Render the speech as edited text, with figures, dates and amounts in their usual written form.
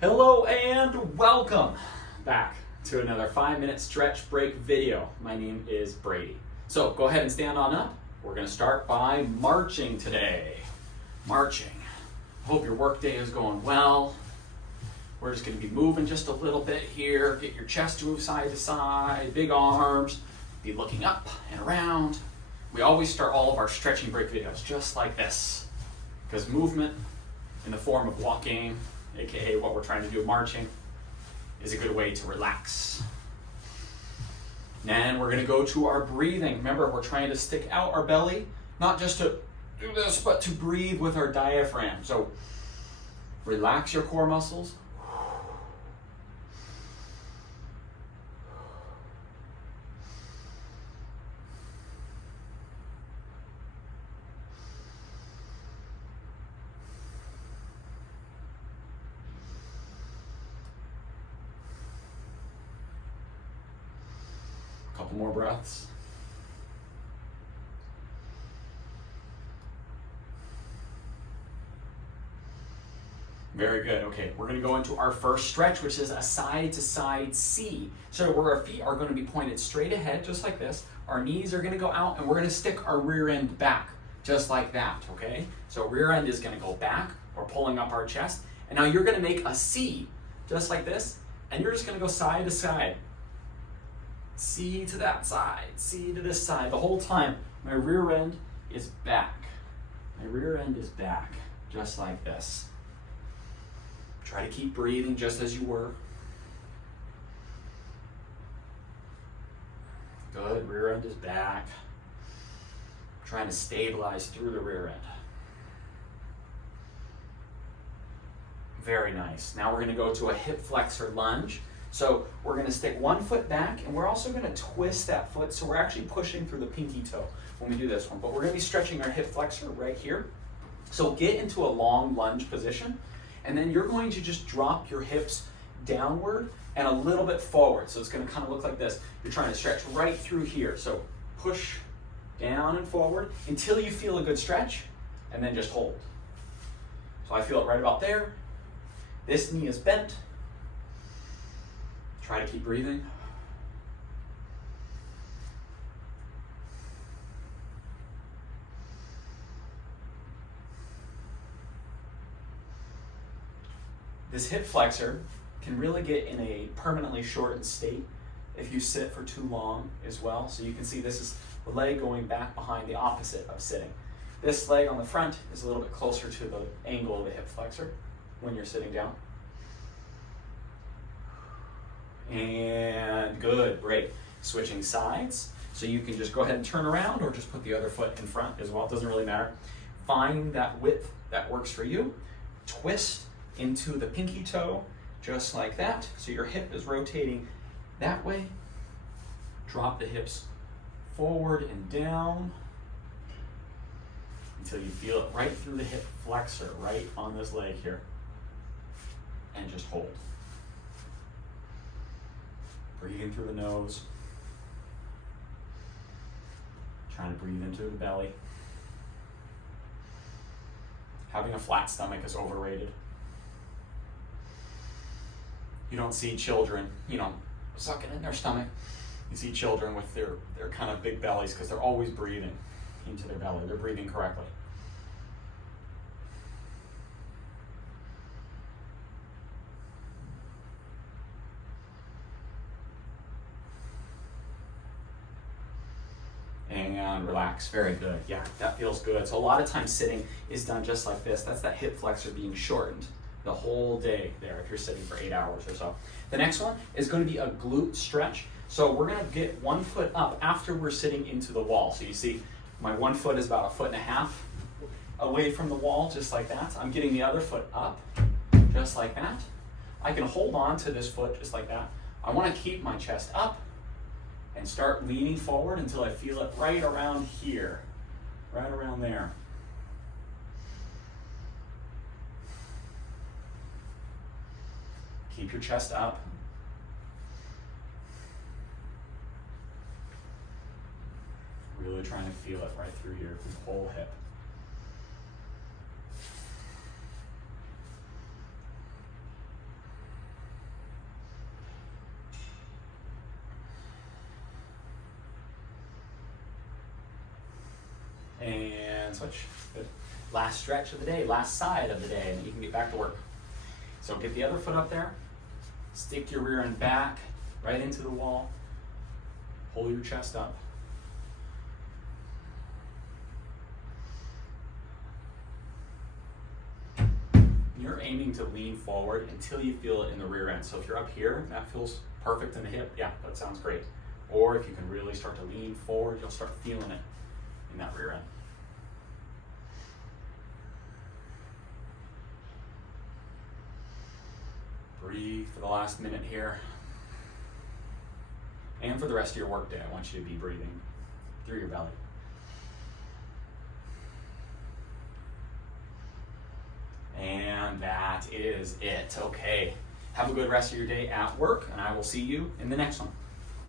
Hello and welcome back to another 5-minute stretch break video. My name is Brady. So go ahead and stand on up. We're going to start by marching today. Marching. Hope your work day is going well. We're just going to be moving just a little bit here. Get your chest to move side to side, big arms. Be looking up and around. We always start all of our stretching break videos just like this, because movement in the form of walking, aka what we're trying to do, marching, is a good way to relax. And we're going to go to our breathing. Remember, we're trying to stick out our belly, not just to do this, but to breathe with our diaphragm. So relax your core muscles. Couple more breaths. Very good. Okay, we're going to go into our first stretch, which is a side to side C. So where our feet are going to be pointed straight ahead, just like this. Our knees are going to go out, and we're going to stick our rear end back, just like that, okay? So rear end is going to go back. We're pulling up our chest. And now you're going to make a C, just like this, and you're just going to go side to side. C to that side, C to this side. The whole time, my rear end is back. My rear end is back, just like this. Try to keep breathing just as you were. Good, rear end is back. Trying to stabilize through the rear end. Very nice. Now we're going to go to a hip flexor lunge. So we're going to stick one foot back, and we're also going to twist that foot, so we're actually pushing through the pinky toe when we do this one. But we're going to be stretching our hip flexor right here. So get into a long lunge position, and then you're going to just drop your hips downward and a little bit forward. So it's going to kind of look like this. You're trying to stretch right through here. So push down and forward until you feel a good stretch, and then just hold. So I feel it right about there. This knee is bent. Try to keep breathing. This hip flexor can really get in a permanently shortened state if you sit for too long as well. So you can see this is the leg going back behind the opposite of sitting. This leg on the front is a little bit closer to the angle of the hip flexor when you're sitting down. And good, great. Switching sides. So you can just go ahead and turn around or just put the other foot in front as well. It doesn't really matter. Find that width that works for you. Twist into the pinky toe, just like that. So your hip is rotating that way. Drop the hips forward and down until you feel it right through the hip flexor, right on this leg here. And just hold. Breathing through the nose. Trying to breathe into the belly. Having a flat stomach is overrated. You don't see children, sucking in their stomach. You see children with their kind of big bellies because they're always breathing into their belly. They're breathing correctly. And relax. Very good. Yeah, that feels good. So a lot of times sitting is done just like this. That's that hip flexor being shortened the whole day there if you're sitting for 8 hours or so. The next one is going to be a glute stretch. So we're going to get one foot up after we're sitting into the wall. So you see my one foot is about 1.5 feet away from the wall, just like that. I'm getting the other foot up, just like that. I can hold on to this foot just like that. I want to keep my chest up and start leaning forward until I feel it right around here, right around there. Keep your chest up. Really trying to feel it right through your whole hip. switch. Good. Last stretch of the day, last side of the day, and then you can get back to work. So get the other foot up there, stick your rear end back, right into the wall, pull your chest up. You're aiming to lean forward until you feel it in the rear end. So if you're up here, that feels perfect in the hip, yeah, that sounds great. Or if you can really start to lean forward, you'll start feeling it in that rear end. Breathe for the last minute here. And for the rest of your workday, I want you to be breathing through your belly. And that is it. Okay. Have a good rest of your day at work, and I will see you in the next one.